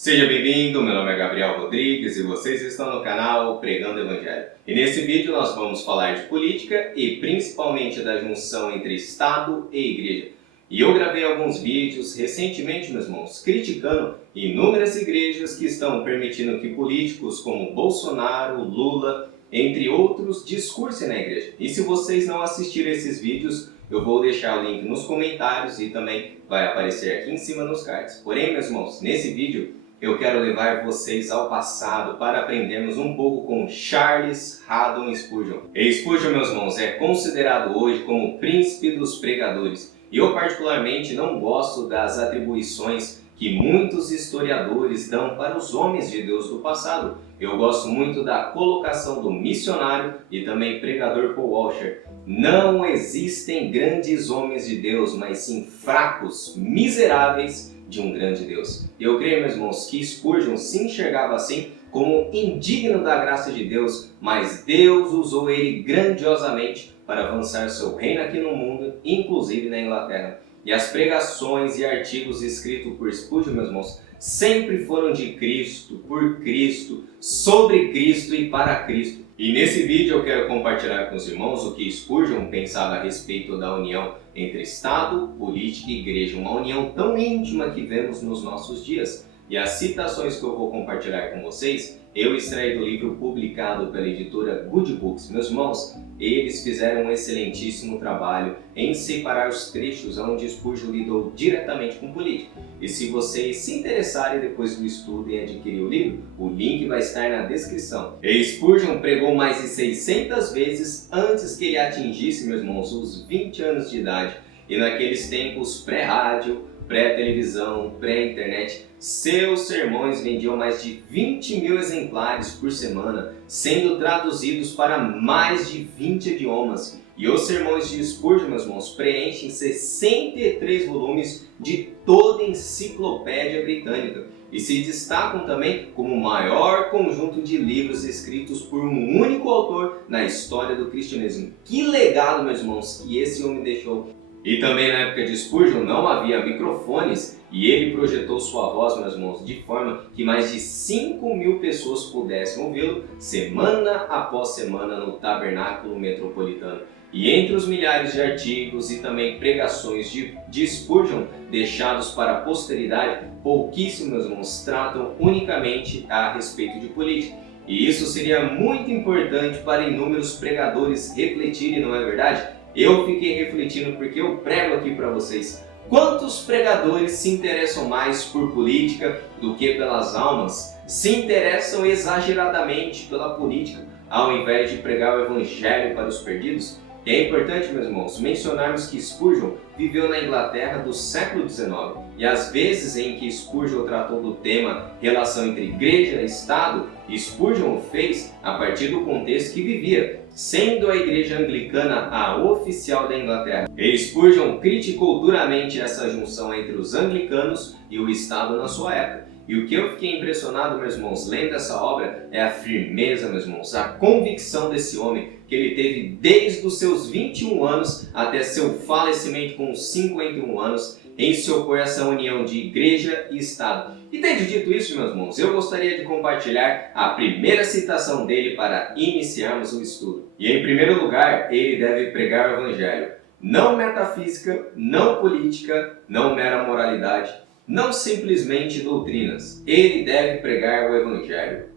Seja bem-vindo, meu nome é Gabriel Rodrigues e vocês estão no canal Pregando o Evangelho. E nesse vídeo nós vamos falar de política e principalmente da junção entre Estado e Igreja. E eu gravei alguns vídeos recentemente, meus irmãos, criticando inúmeras igrejas que estão permitindo que políticos como Bolsonaro, Lula, entre outros, discursem na igreja. E se vocês não assistiram esses vídeos, eu vou deixar o link nos comentários e também vai aparecer aqui em cima nos cards. Porém, meus irmãos, nesse vídeo eu quero levar vocês ao passado para aprendermos um pouco com Charles Haddon Spurgeon. E Spurgeon, meus irmãos, é considerado hoje como o príncipe dos pregadores. E eu particularmente não gosto das atribuições que muitos historiadores dão para os homens de Deus do passado. Eu gosto muito da colocação do missionário e também pregador Paul Washer. Não existem grandes homens de Deus, mas sim fracos, miseráveis de um grande Deus. Eu creio, meus irmãos, que Spurgeon se enxergava assim como indigno da graça de Deus, mas Deus usou ele grandiosamente para avançar seu reino aqui no mundo, inclusive na Inglaterra. E as pregações e artigos escritos por Spurgeon, meus irmãos, sempre foram de Cristo, por Cristo, sobre Cristo e para Cristo. E nesse vídeo eu quero compartilhar com os irmãos o que Spurgeon pensava a respeito da união entre Estado, política e igreja, uma união tão íntima que vemos nos nossos dias. E as citações que eu vou compartilhar com vocês, eu extraí do livro publicado pela editora Good Books. Meus irmãos, eles fizeram um excelentíssimo trabalho em separar os trechos onde Spurgeon lidou diretamente com política. E se vocês se interessarem depois do estudo em adquirir o livro, o link vai estar na descrição. E Spurgeon pregou mais de 600 vezes antes que ele atingisse, meus irmãos, os 20 anos de idade. E naqueles tempos pré-rádio, pré-televisão, pré-internet, seus sermões vendiam mais de 20 mil exemplares por semana, sendo traduzidos para mais de 20 idiomas. E os sermões de Spurgeon, meus irmãos, preenchem 63 volumes de toda a enciclopédia britânica e se destacam também como o maior conjunto de livros escritos por um único autor na história do cristianismo. Que legado, meus irmãos, que esse homem deixou! E também na época de Spurgeon não havia microfones e ele projetou sua voz, meus irmãos, de forma que mais de 5 mil pessoas pudessem ouvi-lo semana após semana no tabernáculo metropolitano. E entre os milhares de artigos e também pregações de Spurgeon deixados para a posteridade, pouquíssimos, meus irmãos, tratam unicamente a respeito de política. E isso seria muito importante para inúmeros pregadores refletirem, não é verdade? Eu fiquei refletindo porque eu prego aqui para vocês. Quantos pregadores se interessam mais por política do que pelas almas? Se interessam exageradamente pela política ao invés de pregar o evangelho para os perdidos? E é importante, meus irmãos, mencionarmos que Spurgeon viveu na Inglaterra do século XIX e as vezes em que Spurgeon tratou do tema relação entre igreja e Estado, Spurgeon o fez a partir do contexto que vivia, sendo a igreja anglicana a oficial da Inglaterra. E Spurgeon criticou duramente essa junção entre os anglicanos e o Estado na sua época. E o que eu fiquei impressionado, meus irmãos, lendo essa obra, é a firmeza, meus irmãos, a convicção desse homem que ele teve desde os seus 21 anos até seu falecimento com 51 anos em se opor a essa união de igreja e Estado. E tendo dito isso, meus irmãos, eu gostaria de compartilhar a primeira citação dele para iniciarmos o estudo. E em primeiro lugar, ele deve pregar o evangelho. Não metafísica, não política, não mera moralidade, não simplesmente doutrinas. Ele deve pregar o evangelho.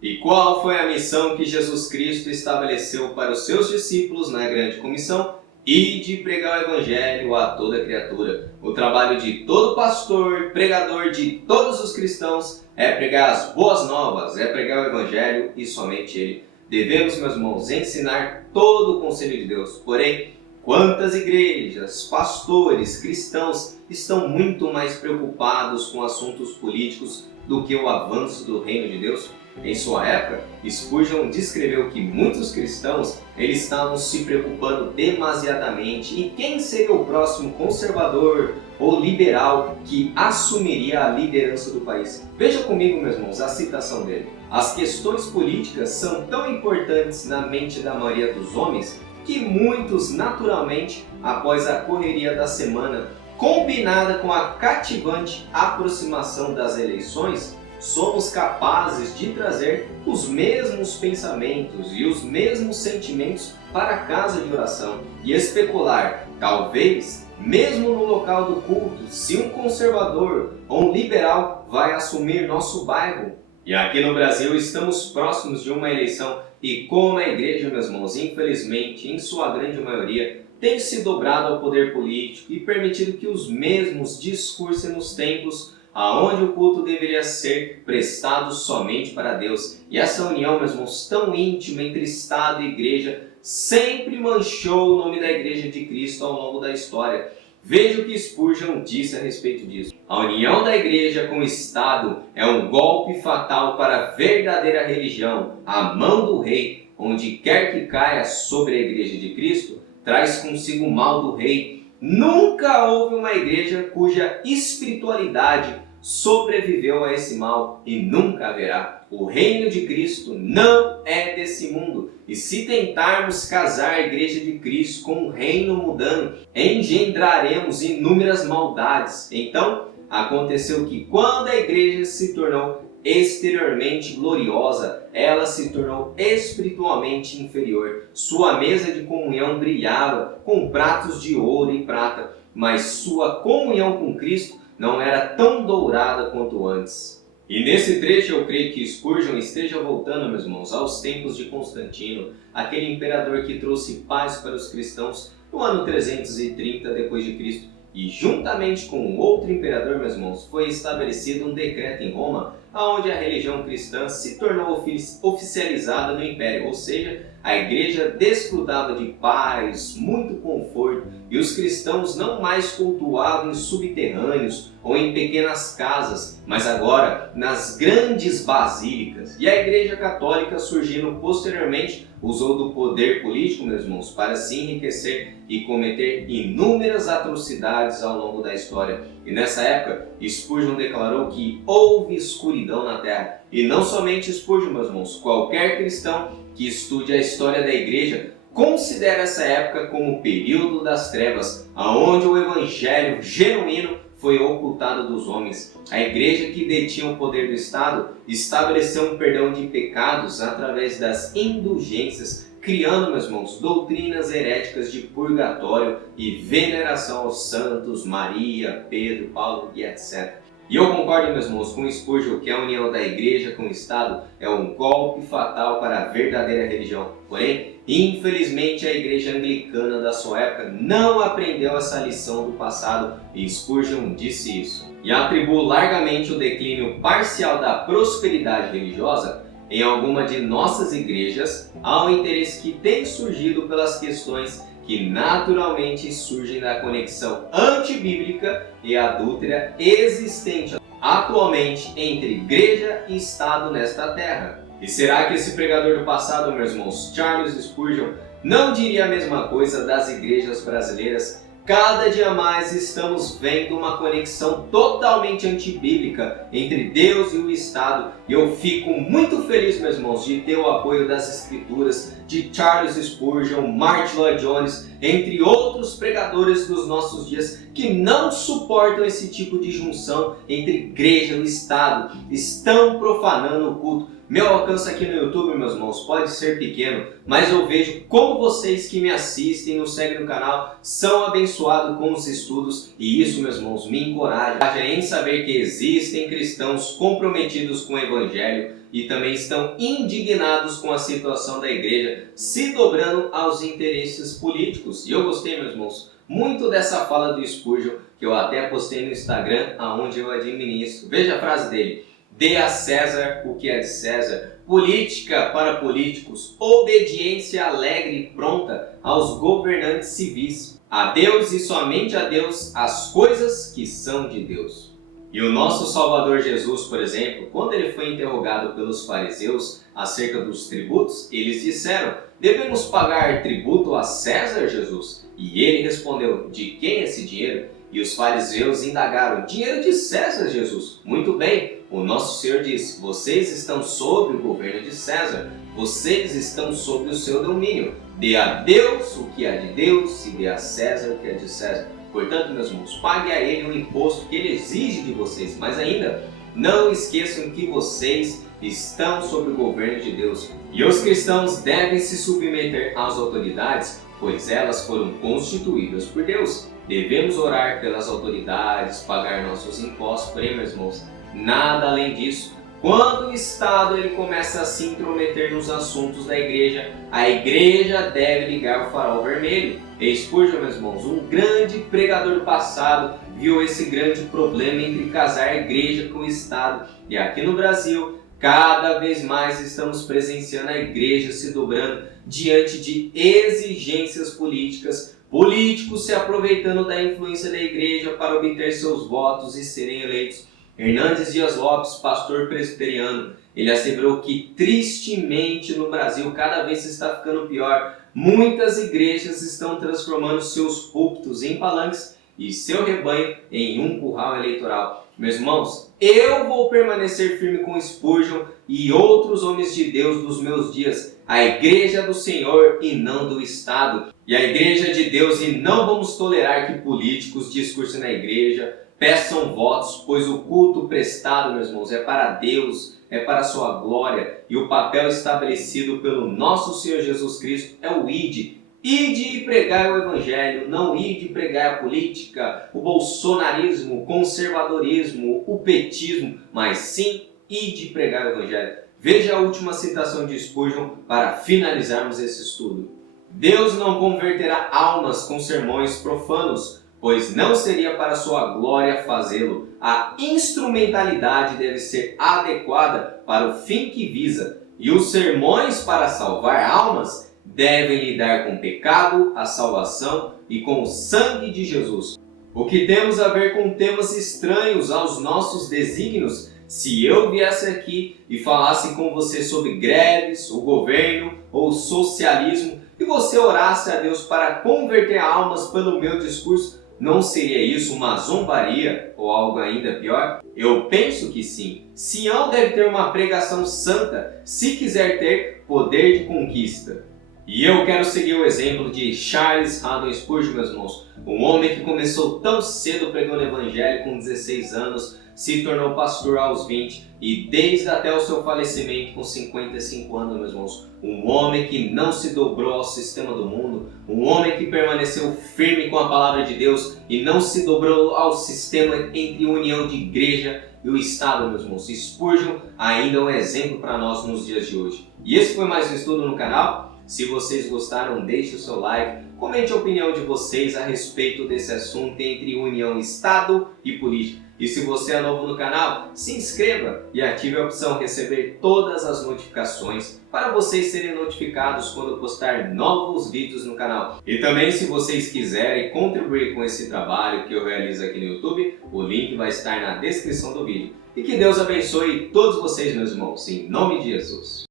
E qual foi a missão que Jesus Cristo estabeleceu para os seus discípulos na grande comissão? Ide pregar o evangelho a toda criatura. O trabalho de todo pastor, pregador de todos os cristãos é pregar as boas novas, é pregar o evangelho e somente ele. Devemos, meus irmãos, ensinar todo o conselho de Deus. Porém, quantas igrejas, pastores, cristãos estão muito mais preocupados com assuntos políticos do que o avanço do reino de Deus? Em sua época, Spurgeon descreveu que muitos cristãos eles estavam se preocupando demasiadamente em quem seria o próximo conservador ou liberal que assumiria a liderança do país. Veja comigo, meus irmãos, a citação dele. As questões políticas são tão importantes na mente da maioria dos homens que muitos, naturalmente, após a correria da semana, combinada com a cativante aproximação das eleições, somos capazes de trazer os mesmos pensamentos e os mesmos sentimentos para a casa de oração e especular, talvez, mesmo no local do culto, se um conservador ou um liberal vai assumir nosso bairro. E aqui no Brasil estamos próximos de uma eleição e como a igreja, meus irmãos, infelizmente, em sua grande maioria, tem se dobrado ao poder político e permitido que os mesmos discursem nos templos aonde o culto deveria ser prestado somente para Deus. E essa união, meus irmãos, tão íntima entre Estado e igreja sempre manchou o nome da Igreja de Cristo ao longo da história. Veja o que Spurgeon disse a respeito disso. A união da igreja com o Estado é um golpe fatal para a verdadeira religião. A mão do rei, onde quer que caia sobre a Igreja de Cristo, traz consigo o mal do rei. Nunca houve uma igreja cuja espiritualidade sobreviveu a esse mal e nunca haverá. O reino de Cristo não é desse mundo. E se tentarmos casar a igreja de Cristo com o reino mundano, engendraremos inúmeras maldades. Então, aconteceu que quando a igreja se tornou exteriormente gloriosa, ela se tornou espiritualmente inferior. Sua mesa de comunhão brilhava com pratos de ouro e prata, mas sua comunhão com Cristo não era tão dourada quanto antes. E nesse trecho eu creio que Spurgeon esteja voltando, meus irmãos, aos tempos de Constantino, aquele imperador que trouxe paz para os cristãos no ano 330 depois de Cristo. E juntamente com outro imperador, meus irmãos, foi estabelecido um decreto em Roma, onde a religião cristã se tornou oficializada no império, ou seja, a igreja desfrutava de paz, muito conforto, e os cristãos não mais cultuavam em subterrâneos ou em pequenas casas, mas agora nas grandes basílicas. E a Igreja Católica, surgindo posteriormente, usou do poder político, meus irmãos, para se enriquecer e cometer inúmeras atrocidades ao longo da história. E nessa época, Spurgeon declarou que houve escuridão na terra. E não somente Spurgeon, meus irmãos, qualquer cristão que estude a história da igreja considera essa época como o período das trevas, aonde o evangelho genuíno foi ocultado dos homens. A igreja que detinha o poder do Estado estabeleceu um perdão de pecados através das indulgências, criando, meus irmãos, doutrinas heréticas de purgatório e veneração aos santos, Maria, Pedro, Paulo e etc. E eu concordo, meus irmãos, com Spurgeon que a união da igreja com o Estado é um golpe fatal para a verdadeira religião. Porém, infelizmente, a igreja anglicana da sua época não aprendeu essa lição do passado e Spurgeon disse isso. E atribui largamente o declínio parcial da prosperidade religiosa em alguma de nossas igrejas ao interesse que tem surgido pelas questões que naturalmente surgem da conexão antibíblica e adúltera existente atualmente entre igreja e Estado nesta terra. E será que esse pregador do passado, meus irmãos, Charles Spurgeon, não diria a mesma coisa das igrejas brasileiras? Cada dia mais estamos vendo uma conexão totalmente antibíblica entre Deus e o Estado. E eu fico muito feliz, meus irmãos, de ter o apoio das Escrituras, de Charles Spurgeon, Martyn Lloyd-Jones, entre outros pregadores dos nossos dias que não suportam esse tipo de junção entre igreja e Estado. Estão profanando o culto. Meu alcance aqui no YouTube, meus irmãos, pode ser pequeno, mas eu vejo como vocês que me assistem e nos seguem no canal são abençoados com os estudos e isso, meus irmãos, me encoraja em saber que existem cristãos comprometidos com o Evangelho e também estão indignados com a situação da igreja, se dobrando aos interesses políticos. E eu gostei, meus irmãos, muito dessa fala do Spurgeon, que eu até postei no Instagram, aonde eu administro. Veja a frase dele: dê a César o que é de César. Política para políticos, obediência alegre e pronta aos governantes civis. A Deus e somente a Deus as coisas que são de Deus. E o nosso Salvador Jesus, por exemplo, quando ele foi interrogado pelos fariseus acerca dos tributos, eles disseram: devemos pagar tributo a César, Jesus? E ele respondeu: de quem é esse dinheiro? E os fariseus indagaram: dinheiro de César, Jesus. Muito bem, o nosso Senhor disse: vocês estão sob o governo de César, vocês estão sob o seu domínio. Dê a Deus o que é de Deus e dê a César o que é de César. Portanto, meus irmãos, pague a ele o imposto que ele exige de vocês, mas ainda não esqueçam que vocês estão sob o governo de Deus. E os cristãos devem se submeter às autoridades, pois elas foram constituídas por Deus. Devemos orar pelas autoridades, pagar nossos impostos, porém, meus irmãos, nada além disso. Quando o Estado ele começa a se intrometer nos assuntos da igreja, a igreja deve ligar o farol vermelho. Spurgeon, meus irmãos, um grande pregador do passado, viu esse grande problema entre casar a igreja com o Estado. E aqui no Brasil, cada vez mais estamos presenciando a igreja se dobrando diante de exigências políticas, políticos se aproveitando da influência da igreja para obter seus votos e serem eleitos. Hernandes Dias Lopes, pastor presbiteriano, ele asseverou que tristemente no Brasil cada vez está ficando pior. Muitas igrejas estão transformando seus púlpitos em palanques e seu rebanho em um curral eleitoral. Meus irmãos, eu vou permanecer firme com Spurgeon e outros homens de Deus dos meus dias, a igreja do Senhor e não do Estado. E a igreja de Deus, e não vamos tolerar que políticos discursem na igreja, peçam votos, pois o culto prestado, meus irmãos, é para Deus, é para a sua glória, e o papel estabelecido pelo nosso Senhor Jesus Cristo é o ide. Ide e pregai o Evangelho, não ide pregar a política, o bolsonarismo, o conservadorismo, o petismo, mas sim ide pregar o Evangelho. Veja a última citação de Spurgeon para finalizarmos esse estudo. Deus não converterá almas com sermões profanos, pois não seria para sua glória fazê-lo. A instrumentalidade deve ser adequada para o fim que visa, e os sermões para salvar almas devem lidar com o pecado, a salvação e com o sangue de Jesus. O que temos a ver com temas estranhos aos nossos desígnios? Se eu viesse aqui e falasse com você sobre greves, o governo ou o socialismo, e você orasse a Deus para converter almas pelo meu discurso, não seria isso uma zombaria ou algo ainda pior? Eu penso que sim. Sião deve ter uma pregação santa, se quiser ter poder de conquista. E eu quero seguir o exemplo de Charles Haddon Spurgeon, meus irmãos, um homem que começou tão cedo pregando o evangelho com 16 anos, se tornou pastor aos 20 e desde até o seu falecimento com 55 anos, meus irmãos, um homem que não se dobrou ao sistema do mundo, um homem que permaneceu firme com a palavra de Deus e não se dobrou ao sistema entre união de igreja e o Estado, meus irmãos. Spurgeon ainda é um exemplo para nós nos dias de hoje. E esse foi mais um estudo no canal. Se vocês gostaram, deixe o seu like, comente a opinião de vocês a respeito desse assunto entre união, Estado e política. E se você é novo no canal, se inscreva e ative a opção receber todas as notificações para vocês serem notificados quando postar novos vídeos no canal. E também, se vocês quiserem contribuir com esse trabalho que eu realizo aqui no YouTube, o link vai estar na descrição do vídeo. E que Deus abençoe todos vocês, meus irmãos, em nome de Jesus.